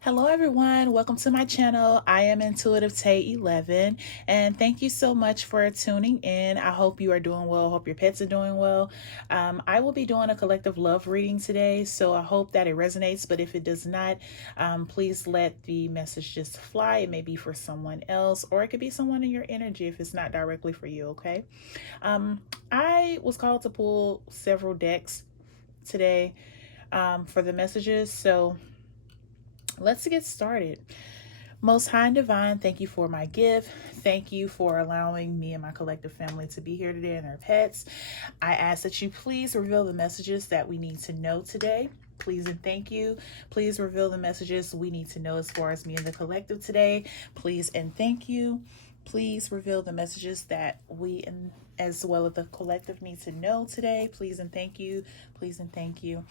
Hello everyone, welcome to my channel. I am Intuitive Tay 11 and thank you so much for tuning in. I hope you are doing well. Hope your pets are doing well. I will be doing a collective love reading today, so I hope that it resonates, but if it does not, please let the message just fly. It may be for someone else or it could be someone in your energy if it's not directly for you, okay? I was called to pull several decks today for the messages, so let's get started. Most High and Divine, thank you for my gift. Thank you for allowing me and my collective family to be here today and our pets. I ask that you please reveal the messages that we need to know today. Please and thank you. Please reveal the messages we need to know as far as me and the collective today. Please and thank you. Please reveal the messages that we and as well as the collective need to know today. Please and thank you. Please and thank you.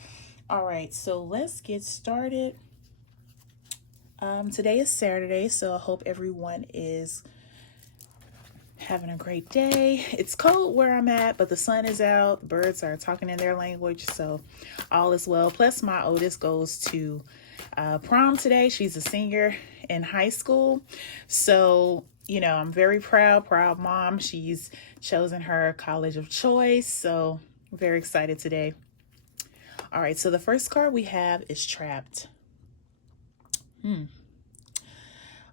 All right, so let's get started. Today is Saturday, so I hope everyone is having a great day. It's cold where I'm at, but the sun is out. Birds are talking in their language, so all is well. Plus, my oldest goes to prom today. She's a senior in high school, so I'm very proud mom. She's chosen her college of choice, so I'm very excited today. All right, so the first card we have is Trapped.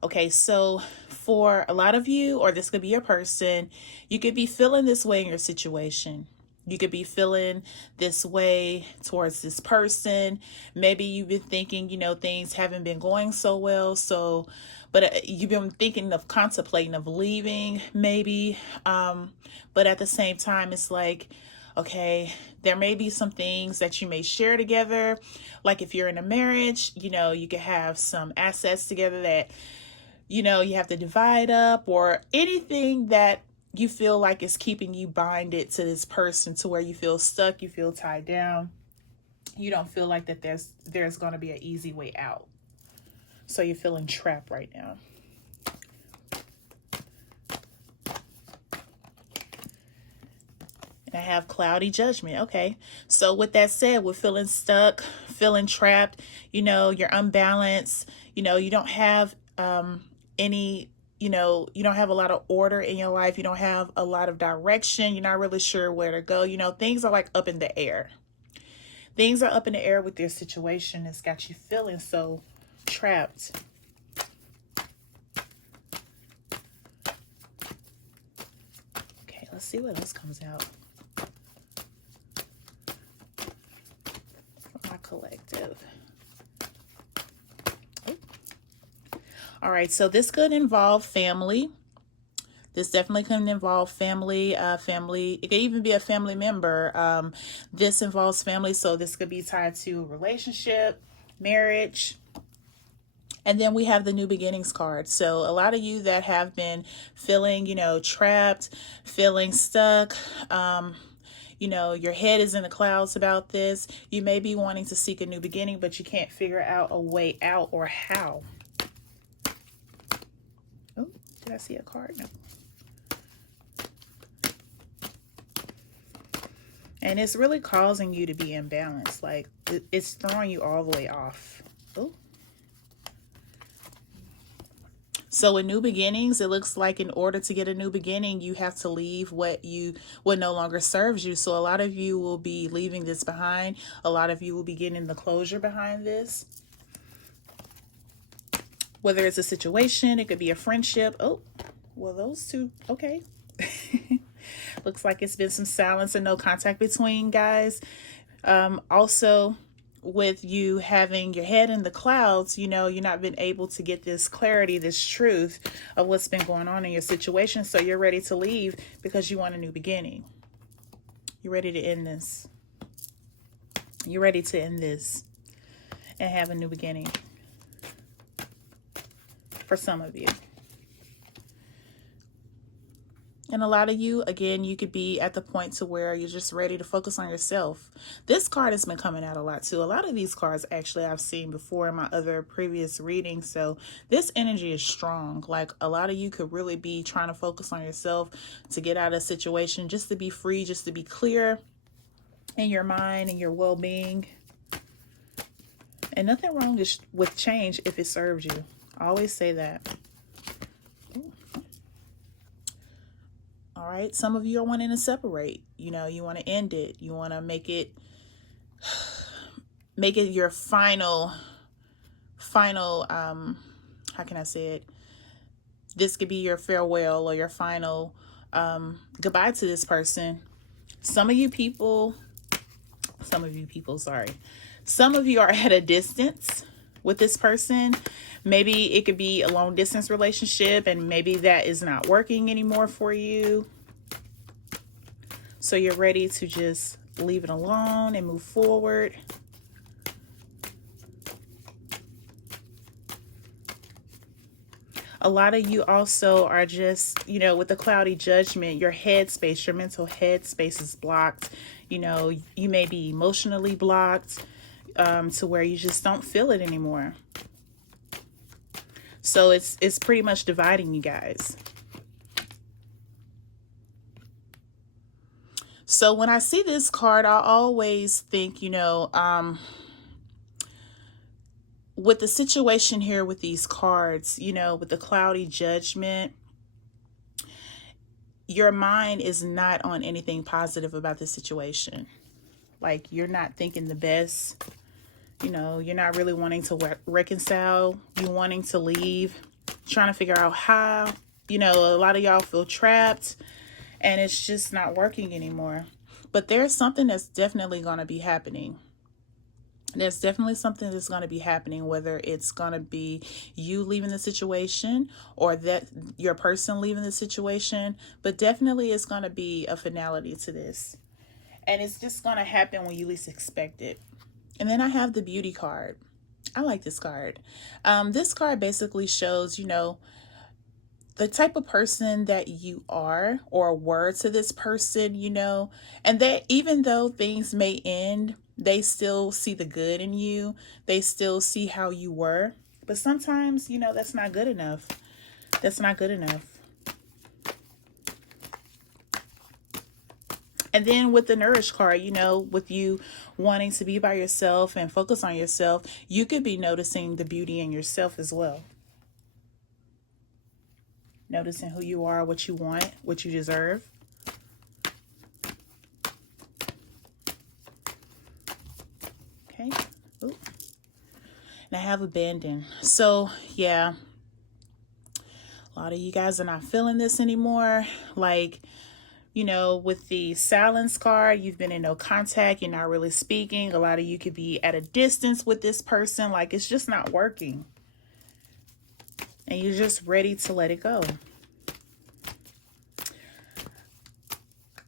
Okay, so for a lot of you, or this could be your person, you could be feeling this way in your situation. You could be feeling this way towards this person. Maybe you've been thinking, things haven't been going so well. But you've been thinking of contemplating of leaving, maybe. But at the same time, it's like, okay, there may be some things that you may share together. Like if you're in a marriage, you could have some assets together that you have to divide up, or anything that you feel like is keeping you binded to this person to where you feel stuck, you feel tied down. You don't feel like that there's going to be an easy way out. So you're feeling trapped right now. And I have Cloudy Judgment. Okay. So with that said, we're feeling stuck, feeling trapped, you're unbalanced, you don't have any you don't have a lot of order in your life. You don't have a lot of direction. You're not really sure where to go. Things are like up in the air. Things are up in the air with your situation. It's got you feeling so trapped. Okay, let's see what else comes out for my collective. All right, so this could involve family. This definitely can involve family. It could even be a family member. This involves family, so this could be tied to a relationship, marriage. And then we have the New Beginnings card. So a lot of you that have been feeling, trapped, feeling stuck, your head is in the clouds about this. You may be wanting to seek a new beginning, but you can't figure out a way out or how. Oh, did I see a card? No. And it's really causing you to be imbalanced. Like it's throwing you all the way off. Oh. So in New Beginnings, it looks like in order to get a new beginning, you have to leave what no longer serves you. So a lot of you will be leaving this behind. A lot of you will be getting the closure behind this. Whether it's a situation, it could be a friendship. Oh, well, those two. Okay. Looks like it's been some silence and no contact between guys. Also, with you having your head in the clouds, you're not been able to get this clarity, this truth of what's been going on in your situation. So you're ready to leave because you want a new beginning. You're ready to end this. You're ready to end this and have a new beginning. For some of you. And a lot of you, again, you could be at the point to where you're just ready to focus on yourself. This card has been coming out a lot too. A lot of these cards actually I've seen before in my other previous readings. So this energy is strong. Like a lot of you could really be trying to focus on yourself to get out of a situation, just to be free, just to be clear in your mind and your well-being. And nothing wrong with change if it serves you. I always say that. All right. Some of you are wanting to separate. You know, you want to end it. You want to make it your final, how can I say it? This could be your farewell or your final goodbye to this person. Some of you people, sorry. Some of you are at a distance with this person. Maybe it could be a long distance relationship and maybe that is not working anymore for you. So you're ready to just leave it alone and move forward. A lot of you also are just, you know, with the cloudy judgment, your headspace, your mental headspace is blocked. You know, you may be emotionally blocked to where you just don't feel it anymore. So it's pretty much dividing you guys. So when I see this card, I always think, you know, with the situation here with these cards, you know, with the cloudy judgment, your mind is not on anything positive about the situation. Like you're not thinking the best, you know, you're not really wanting to reconcile, you wanting to leave, trying to figure out how, you know, a lot of y'all feel trapped and it's just not working anymore. But there's something that's definitely going to be happening. There's definitely something that's going to be happening, whether it's going to be you leaving the situation or that your person leaving the situation, but definitely it's going to be a finality to this. And it's just going to happen when you least expect it. And then I have the Beauty card. I like this card. This card basically shows, you know, the type of person that you are or were to this person, you know, and that even though things may end, they still see the good in you. They still see how you were. But sometimes, you know, that's not good enough. That's not good enough. And then with the Nourish card, you know, with you wanting to be by yourself and focus on yourself, you could be noticing the beauty in yourself as well. Noticing who you are, what you want, what you deserve. Okay. Ooh. And I have Abandon. So, yeah. A lot of you guys are not feeling this anymore. Like, you know, with the Silence card, you've been in no contact. You're not really speaking. A lot of you could be at a distance with this person. Like, it's just not working. And you're just ready to let it go.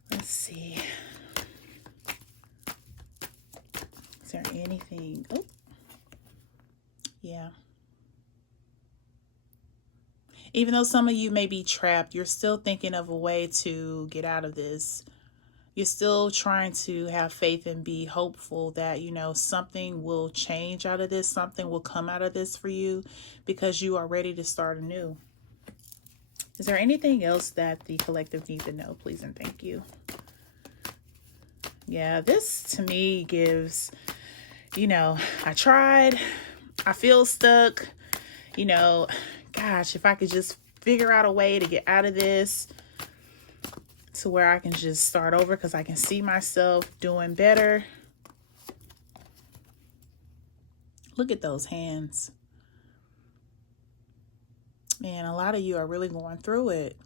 Let's see. Is there anything? Oh, yeah. Even though some of you may be trapped, you're still thinking of a way to get out of this. You're still trying to have faith and be hopeful that, you know, something will change out of this. Something will come out of this for you because you are ready to start anew. Is there anything else that the collective needs to know? Please and thank you. Yeah, this to me gives, you know, I tried. I feel stuck. You know, gosh, if I could just figure out a way to get out of this to where I can just start over because I can see myself doing better. Look at those hands. Man, a lot of you are really going through it.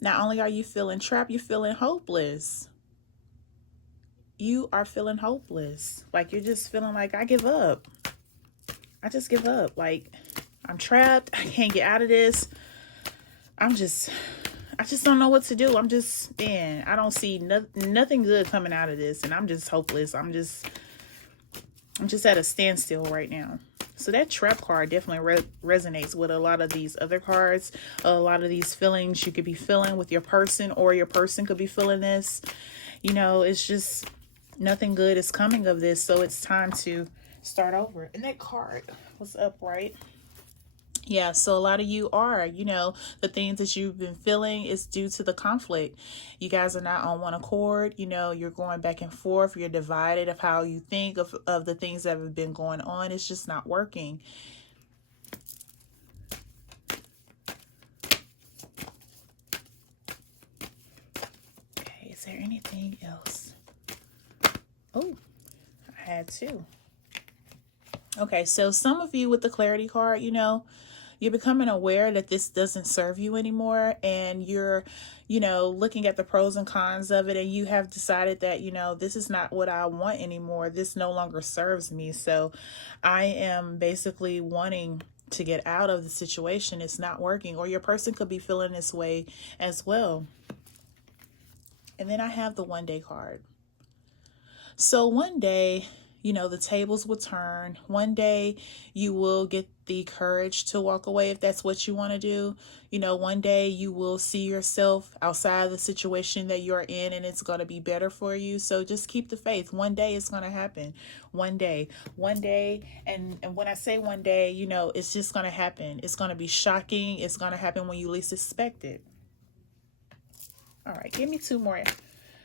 Not only are you feeling trapped, you're feeling hopeless. You are feeling hopeless. Like you're just feeling like, I give up. I just give up. Like, I'm trapped. I can't get out of this. I just don't know what to do. I'm just, man, I don't see nothing good coming out of this. And I'm just hopeless. I'm just, I'm just at a standstill right now. So that trap card definitely resonates with a lot of these other cards. A lot of these feelings you could be feeling with your person, or your person could be feeling this. You know, it's just nothing good is coming of this. So it's time to start over. And that card was upright. Yeah, so a lot of you are, you know, the things that you've been feeling is due to the conflict. You guys are not on one accord. You know, you're going back and forth. You're divided of how you think of the things that have been going on. It's just not working. Okay, is there anything else? Oh, I had two. Okay, so some of you with the clarity card, you know, you're becoming aware that this doesn't serve you anymore, and you're, you know, looking at the pros and cons of it, and you have decided that, you know, this is not what I want anymore. This no longer serves me. So I am basically wanting to get out of the situation. It's not working, or your person could be feeling this way as well. And then I have the one day card. So one day, you know, the tables will turn. One day you will get the courage to walk away if that's what you want to do. You know, one day you will see yourself outside of the situation that you're in, and it's going to be better for you. So just keep the faith. One day it's going to happen. One day. And when I say one day, you know, it's just going to happen. It's going to be shocking. It's going to happen when you least expect it. All right, give me two more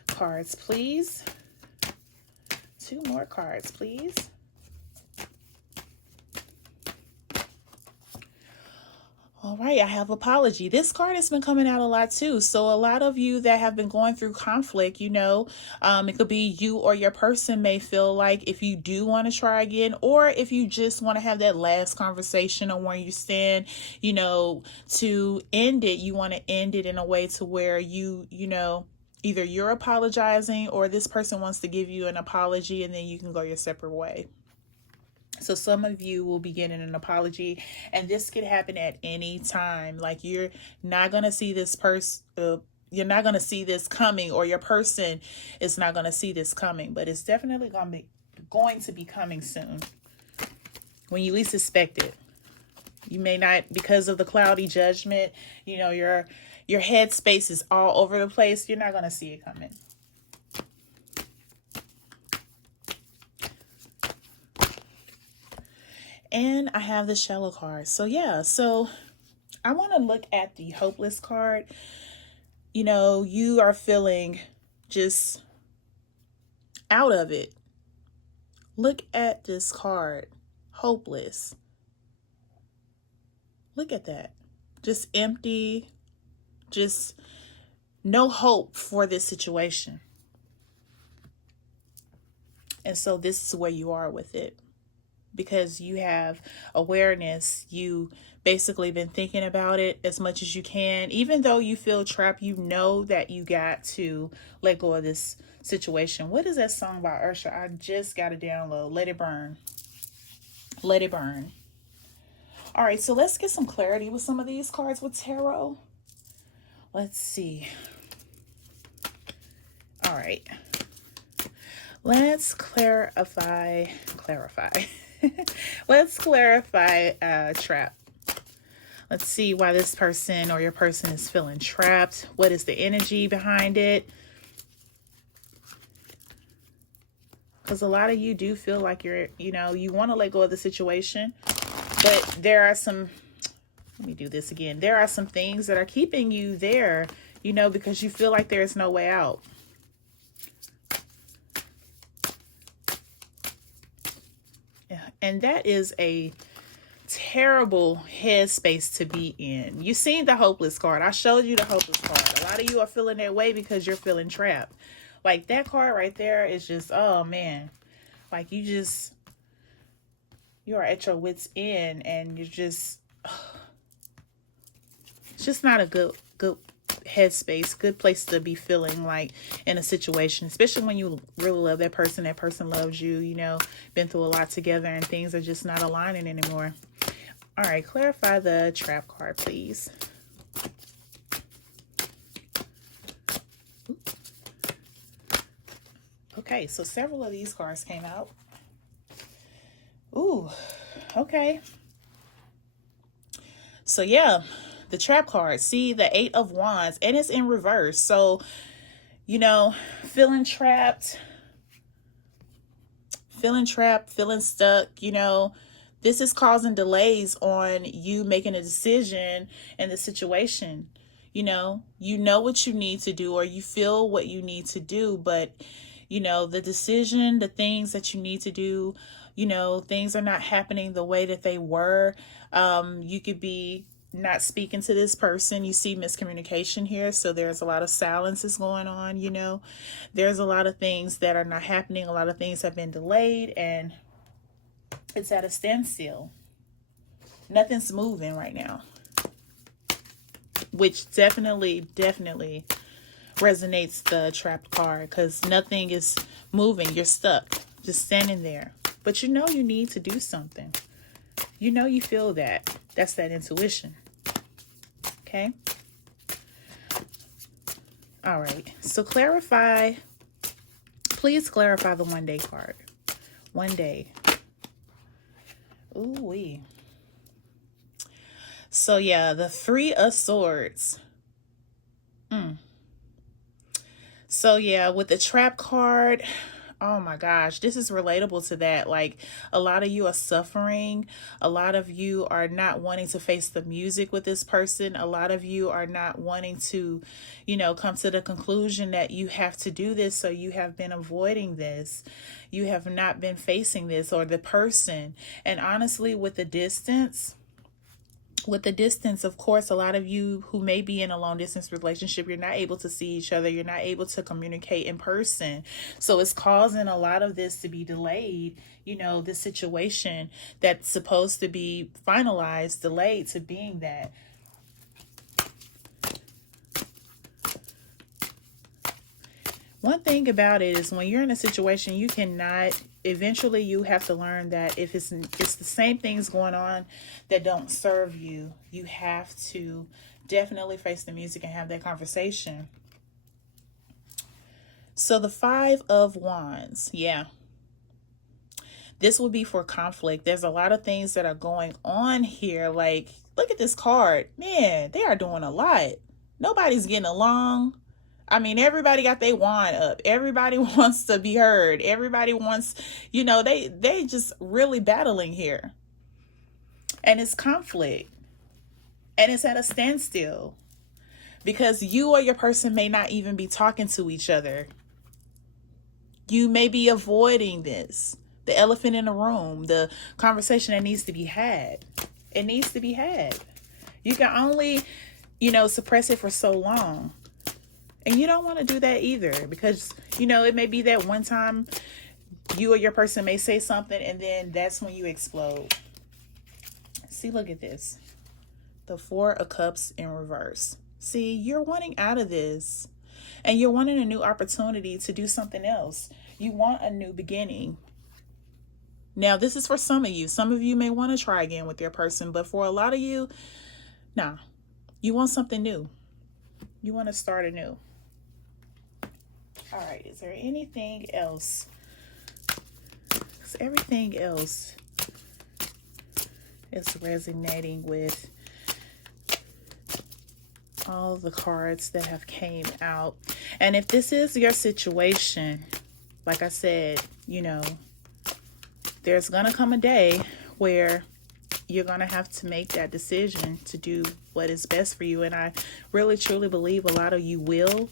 cards, please. Two more cards, please. All right, I have apology. This card has been coming out a lot too. So a lot of you that have been going through conflict, you know, it could be you or your person may feel like if you do want to try again, or if you just want to have that last conversation on where you stand, you know, to end it, you want to end it in a way to where you know, either you're apologizing or this person wants to give you an apology, and then you can go your separate way. So some of you will be getting an apology, and this could happen at any time. Like, you're not going to see this person, you're not going to see this coming, or your person is not going to see this coming, but it's definitely going to be coming soon when you least expect it. You may not, because of the cloudy judgment, you know, your head space is all over the place. You're not going to see it coming. And I have the shallow card. So yeah, so I want to look at the hopeless card. You know, you are feeling just out of it. Look at this card. Hopeless. Look at that. Just empty. Just no hope for this situation. And so this is where you are with it. Because you have awareness, you basically been thinking about it as much as you can. Even though you feel trapped, you know that you got to let go of this situation. What is that song by Usher? I just got to download. Let It Burn. Let It Burn. All right, so let's get some clarity with some of these cards with tarot. Let's see. All right. Let's clarify. Let's clarify trap. Let's see why this person or your person is feeling trapped. What is the energy behind it? Because a lot of you do feel like you're, you know, you want to let go of the situation, but there are some, let me do this again. There are some things that are keeping you there, you know, because you feel like there's no way out. And that is a terrible headspace to be in. You seen the hopeless card. I showed you the hopeless card. A lot of you are feeling that way because you're feeling trapped. Like, that card right there is just, oh man. Like, you are at your wit's end, and you're just, it's just not a good headspace, good place to be feeling like in a situation, especially when you really love that person loves you, you know, been through a lot together, and things are just not aligning anymore. All right, clarify the trap card, please. Okay, so several of these cards came out. Ooh, okay. So yeah, the trap card. See, the 8 of Wands, and it's in reverse. So, you know, feeling trapped, feeling stuck, this is causing delays on you making a decision in the situation. You know what you need to do, or you feel what you need to do, but the decision, the things that you need to do, things are not happening the way that they were. You could be not speaking to this person. You see miscommunication here, so there's a lot of silences going on. There's a lot of things that are not happening. A lot of things have been delayed, and it's at a standstill. Nothing's moving right now, which definitely resonates the trapped card, because nothing is moving. You're stuck, just standing there. But you need to do something. You feel that. That's that intuition. Okay? All right. So please clarify the 1 day card. 1 day. Ooh-wee. So yeah, the 3 of Swords. So yeah, with the trap card, oh my gosh, this is relatable to that. Like, a lot of you are suffering. A lot of you are not wanting to face the music with this person. A lot of you are not wanting to, come to the conclusion that you have to do this. So you have been avoiding this. You have not been facing this or the person. And honestly, with the distance, of course, a lot of you who may be in a long distance relationship, you're not able to see each other. You're not able to communicate in person. So it's causing a lot of this to be delayed. This situation that's supposed to be finalized, delayed to being that. One thing about it is, when you're in a situation, you cannot, eventually you have to learn that if it's the same things going on that don't serve you, you have to definitely face the music and have that conversation. So the 5 of Wands, yeah. This will be for conflict. There's a lot of things that are going on here. Like, look at this card. Man, they are doing a lot. Nobody's getting along. I mean, everybody got their wand up. Everybody wants to be heard. Everybody wants, they just really battling here. And it's conflict. And it's at a standstill. Because you or your person may not even be talking to each other. You may be avoiding this. The elephant in the room. The conversation that needs to be had. It needs to be had. You can only, suppress it for so long. And you don't want to do that either, because, it may be that one time you or your person may say something, and then that's when you explode. See, look at this. The 4 of Cups in reverse. See, you're wanting out of this, and you're wanting a new opportunity to do something else. You want a new beginning. Now, this is for some of you. Some of you may want to try again with your person, but for a lot of you, nah, you want something new. You want to start anew. All right, is there anything else? Because everything else is resonating with all the cards that have came out. And if this is your situation, like I said, there's going to come a day where you're going to have to make that decision to do what is best for you. And I really, truly believe a lot of you will.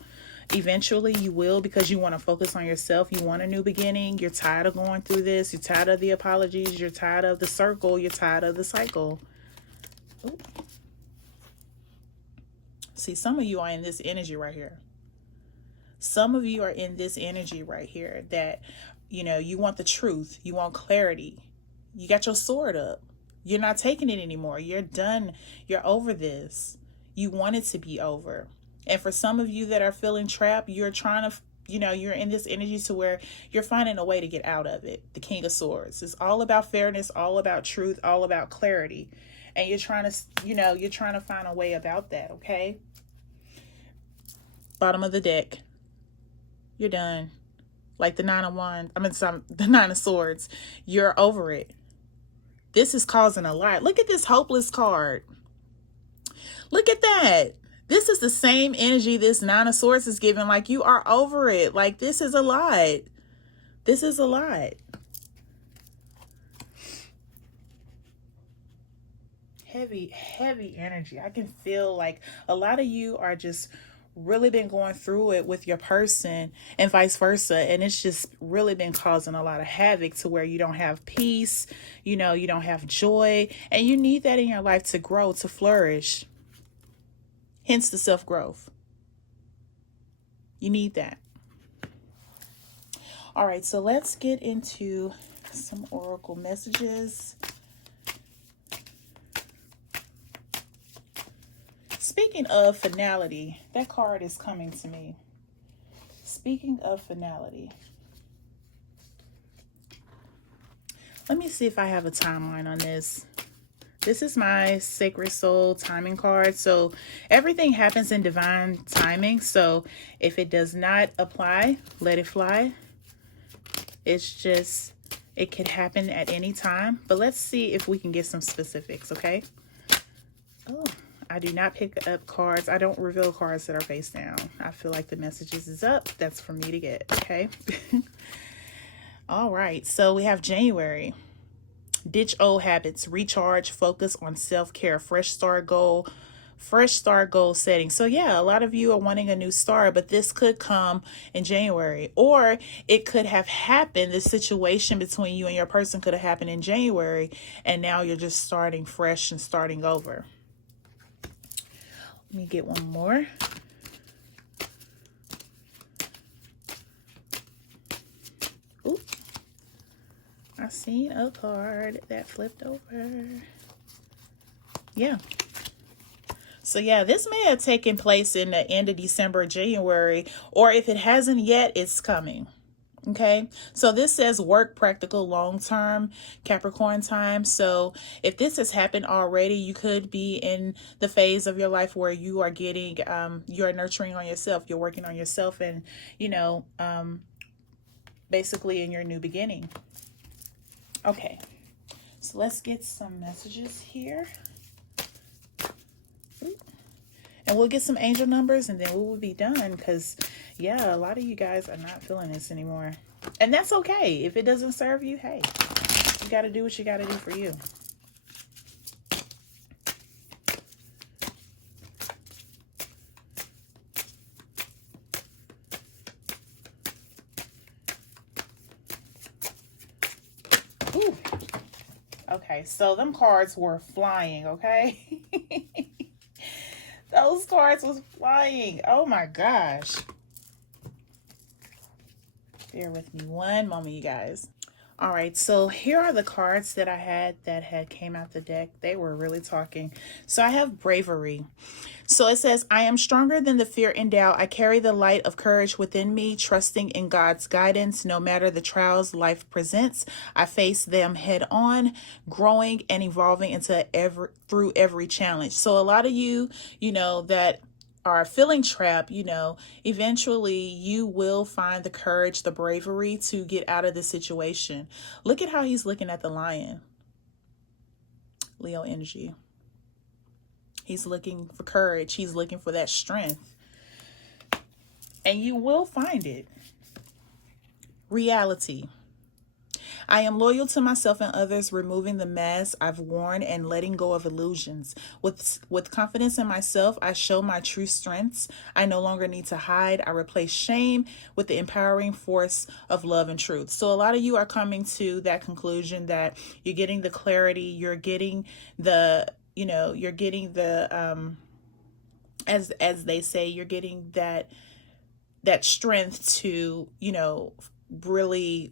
Eventually you will, because you want to focus on yourself. You want a new beginning. You're tired of going through this. You're tired of the apologies. You're tired of the circle. You're tired of the cycle. Ooh. See, some of you are in this energy right here. Some of you are in this energy right here that, you want the truth. You want clarity. You got your sword up. You're not taking it anymore. You're done. You're over this. You want it to be over. And for some of you that are feeling trapped, you're trying to, you're in this energy to where you're finding a way to get out of it. The King of Swords. It's all about fairness, all about truth, all about clarity. And you're trying to, you're trying to find a way about that, okay? Bottom of the deck. You're done. Like the 9 of Wands, the 9 of Swords. You're over it. This is causing a lot. Look at this hopeless card. Look at that. This is the same energy this Nine of Swords is giving. Like, you are over it. Like, this is a lot. This is a lot. Heavy, heavy energy. I can feel like a lot of you are just really been going through it with your person and vice versa, and it's just really been causing a lot of havoc to where you don't have peace, you know, you don't have joy, and you need that in your life to grow, to flourish. Hence the self-growth. You need that. All right, so let's get into some oracle messages. Speaking of finality, that card is coming to me. Speaking of finality. Let me see if I have a timeline on this. This is my Sacred Soul timing card. So everything happens in divine timing. So if it does not apply, let it fly. It's just, it could happen at any time. But let's see if we can get some specifics, okay? Oh, I do not pick up cards. I don't reveal cards that are face down. I feel like the messages is up. That's for me to get, okay? All right, so we have January. Ditch old habits, recharge, focus on self-care, fresh start goal setting. So yeah, a lot of you are wanting a new start, but this could come in January, or it could have happened. This situation between you and your person could have happened in January, and now you're just starting fresh and starting over. Let me get one more. Ooh. I seen a card that flipped over. Yeah. So yeah, this may have taken place in the end of December, January, or if it hasn't yet, it's coming. Okay, so this says work, practical, long-term, Capricorn time. So if this has happened already, you could be in the phase of your life where you are getting, you're nurturing on yourself, you're working on yourself, and, you know, basically in your new beginning. Okay, so let's get some messages here. And we'll get some angel numbers and then we will be done, because, yeah, a lot of you guys are not feeling this anymore. And that's okay. If it doesn't serve you, hey, you got to do what you got to do for you. Ooh. Okay, so them cards were flying, okay? Those cards was flying. Oh my gosh. Bear with me one moment, you guys. All right, so here are the cards that I had that had came out the deck. They were really talking. So I have bravery. So it says, I am stronger than the fear and doubt. I carry the light of courage within me, trusting in God's guidance. No matter the trials life presents, I face them head on, growing and evolving through every challenge. So a lot of you, you know, that are feeling trapped, you know, eventually you will find the courage, the bravery to get out of the situation. Look at how he's looking at the lion. Leo energy. He's looking for courage. He's looking for that strength. And you will find it. Reality. I am loyal to myself and others, removing the mask I've worn and letting go of illusions. With confidence in myself, I show my true strengths. I no longer need to hide. I replace shame with the empowering force of love and truth. So a lot of you are coming to that conclusion that you're getting the clarity, you're getting the, you know, you're getting the, as they say, you're getting that strength to, you know, really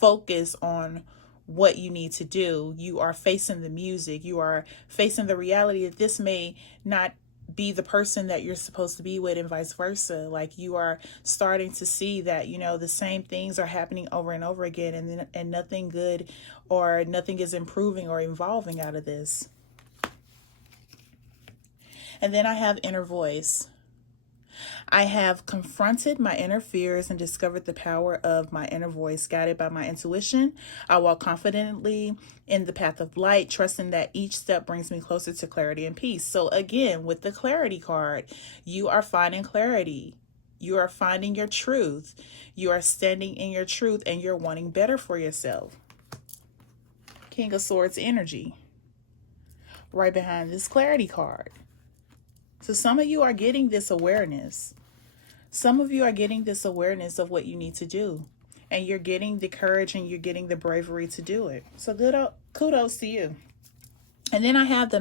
focus on what you need to do. You are facing the music. You are facing the reality that this may not be the person that you're supposed to be with, and vice versa. Like, you are starting to see that, you know, the same things are happening over and over again, and nothing good or nothing is improving or evolving out of this. And then I have inner voice. I have confronted my inner fears and discovered the power of my inner voice. Guided by my intuition, I walk confidently in the path of light, trusting that each step brings me closer to clarity and peace. So again, with the clarity card, you are finding clarity. You are finding your truth. You are standing in your truth, and you're wanting better for yourself. King of Swords energy right behind this clarity card. So some of you are getting this awareness. Some of you are getting this awareness of what you need to do. And you're getting the courage and you're getting the bravery to do it. So kudos to you. And then I have the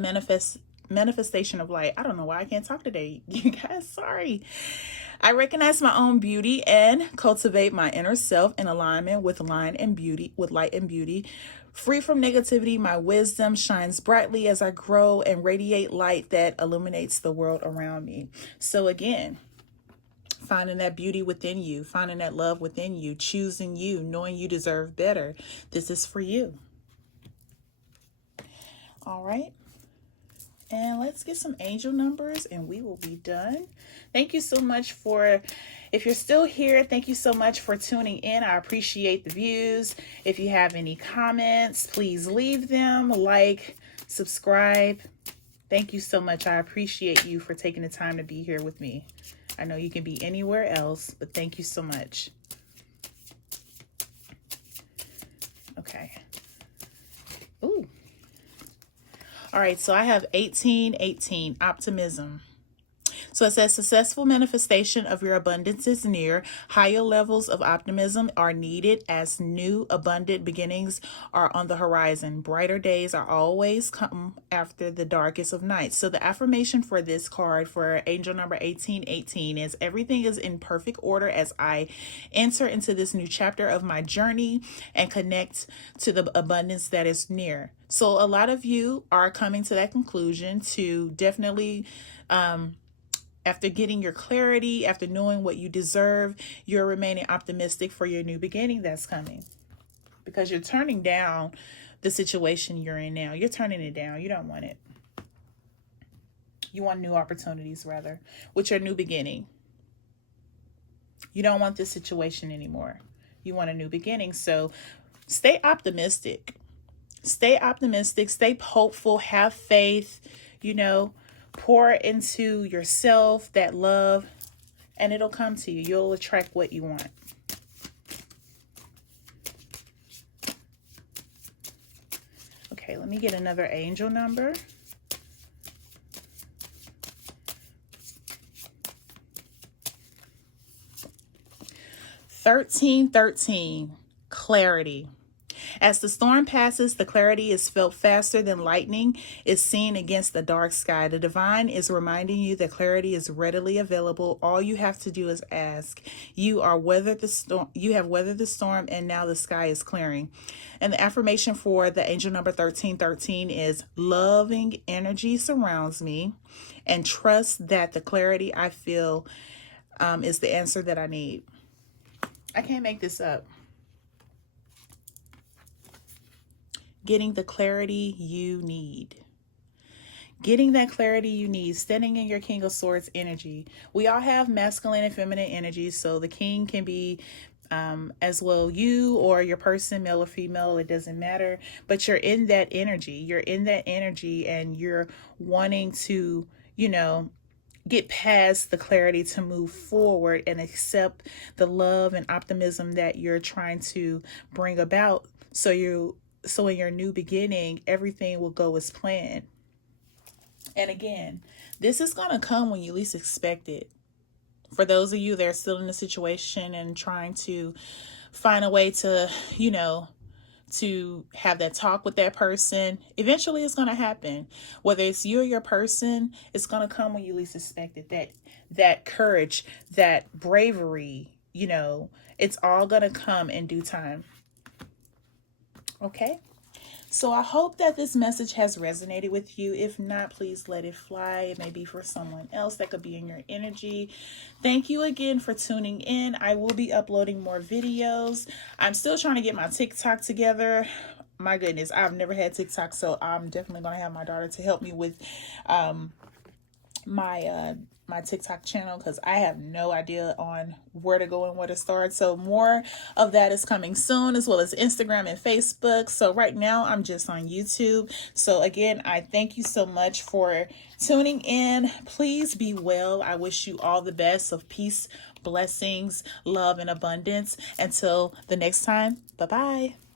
manifestation of light. I don't know why I can't talk today. You guys, sorry. I recognize my own beauty and cultivate my inner self in alignment with light and beauty. Free from negativity, my wisdom shines brightly as I grow and radiate light that illuminates the world around me. So again, finding that beauty within you, finding that love within you, choosing you, knowing you deserve better. This is for you. All right. And let's get some angel numbers and we will be done. Thank you so much if you're still here, thank you so much for tuning in. I appreciate the views. If you have any comments, please leave them, like, subscribe. Thank you so much. I appreciate you for taking the time to be here with me. I know you can be anywhere else, but thank you so much. Okay. Ooh. All right, so I have 1818, optimism. So it says successful manifestation of your abundance is near. Higher levels of optimism are needed as new abundant beginnings are on the horizon. Brighter days are always come after the darkest of nights. So the affirmation for this card for angel number 1818 is everything is in perfect order as I enter into this new chapter of my journey and connect to the abundance that is near. So a lot of you are coming to that conclusion to definitely after getting your clarity, after knowing what you deserve, you're remaining optimistic for your new beginning that's coming. Because you're turning down the situation you're in now. You're turning it down. You don't want it. You want new opportunities, rather, with your new beginning. You don't want this situation anymore. You want a new beginning. So stay optimistic. Stay optimistic. Stay hopeful. Have faith. Pour into yourself that love, and it'll come to you. You'll attract what you want. Okay, let me get another angel number. 1313, clarity. As the storm passes, the clarity is felt faster than lightning is seen against the dark sky. The divine is reminding you that clarity is readily available. All you have to do is ask. You have weathered the storm, and now the sky is clearing. And the affirmation for the angel number 1313 is loving energy surrounds me, and trust that the clarity I feel is the answer that I need. I can't make this up. Getting the clarity you need. Getting that clarity you need. Standing in your King of Swords energy. We all have masculine and feminine energy. So the king can be as well you or your person, male or female. It doesn't matter. But you're in that energy. You're in that energy and you're wanting to, get past the clarity to move forward and accept the love and optimism that you're trying to bring about. So in your new beginning, everything will go as planned. And again, this is going to come when you least expect it. For those of you that are still in the situation and trying to find a way to, to have that talk with that person, eventually it's going to happen. Whether it's you or your person, it's going to come when you least expect it. That courage, that bravery, it's all going to come in due time. Okay, so I hope that this message has resonated with you. If not, please let it fly. It may be for someone else that could be in your energy. Thank you again for tuning in. I will be uploading more videos. I'm still trying to get my TikTok together. My goodness, I've never had TikTok, so I'm definitely going to have my daughter to help me with my my TikTok channel because I have no idea on where to go and where to start. So more of that is coming soon, as well as Instagram and Facebook. So right now I'm just on YouTube. So again, I thank you so much for tuning in. Please be well. I wish you all the best of peace, blessings, love, and abundance. Until the next time, bye-bye.